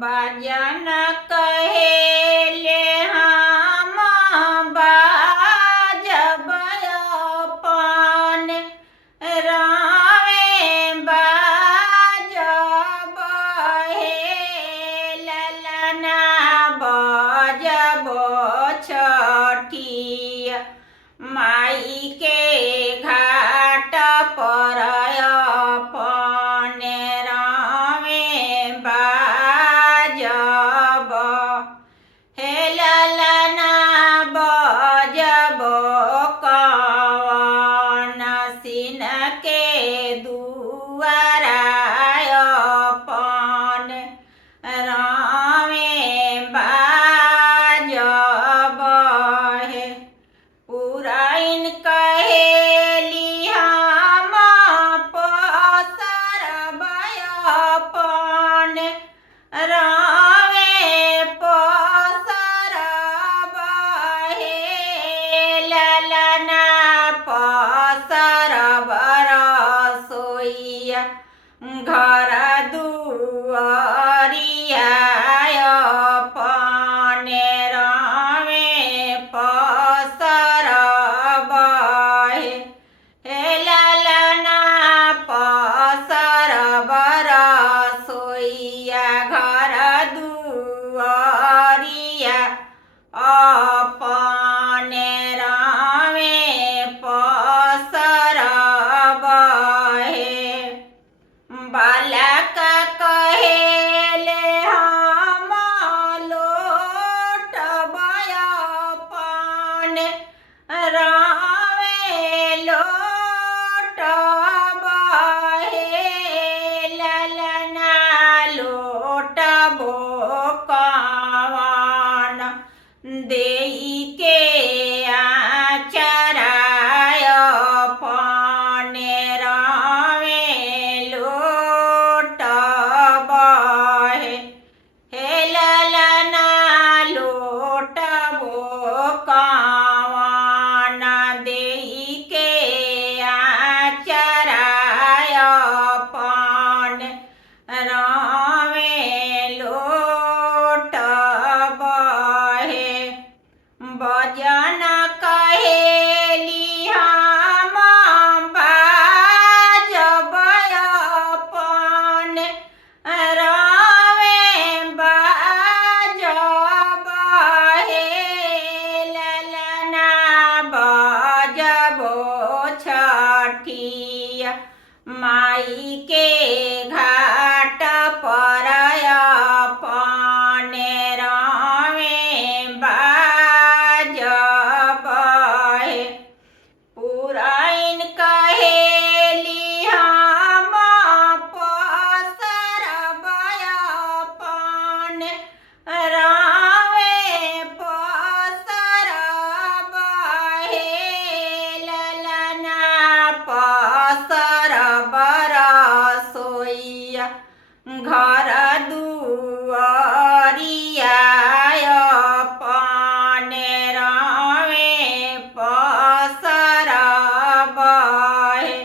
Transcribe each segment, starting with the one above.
बाजन कहेले हम बाजब अपन रामे बाजब हे ललना बजबो छठी माई के घाट पर अपन रामे बाजब हे ललना बजबो कवन सिन के दुआरा अपन रामे बाजब हे पुरैन कहेली हम पसरब अपन रामे पसरब हे ललना पसरब रसोइया घर दुआरिया अपन रामे पसरब हे ललना पसरब रसोइया घर दुआरिया अपन रामे पसरब हे बालक कहेले हम लोटब अपन रामे लोटब हे ललना लोटबो कवन देई के आचरा अपन रामे लोटब हे ललना लोटबो कवन देई के आचरा अपन रामे लोटब हे बजन कहेली हम बाजब अपन रामे बाजब हे ललना बजबो छठी माई के घाट पर अपन रामे बाजब हे पुरैन कहेली हम पसरब अपन रामे पसरब हे ललना पसरब रसोइया घर दुआरिया अपन रामे पसरब हे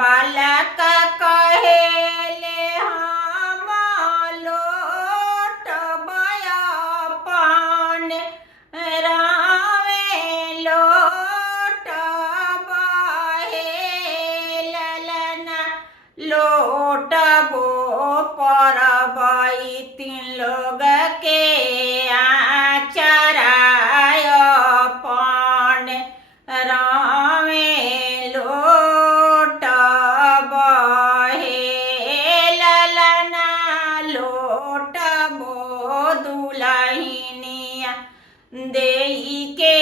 बालक कहेले हम लोटब अपन रामे लोटब हे ललना लोटबो परब तीन लोग के आचरा अपन रामे लोटब हे ललना लोटबो दुलहिनिया देई के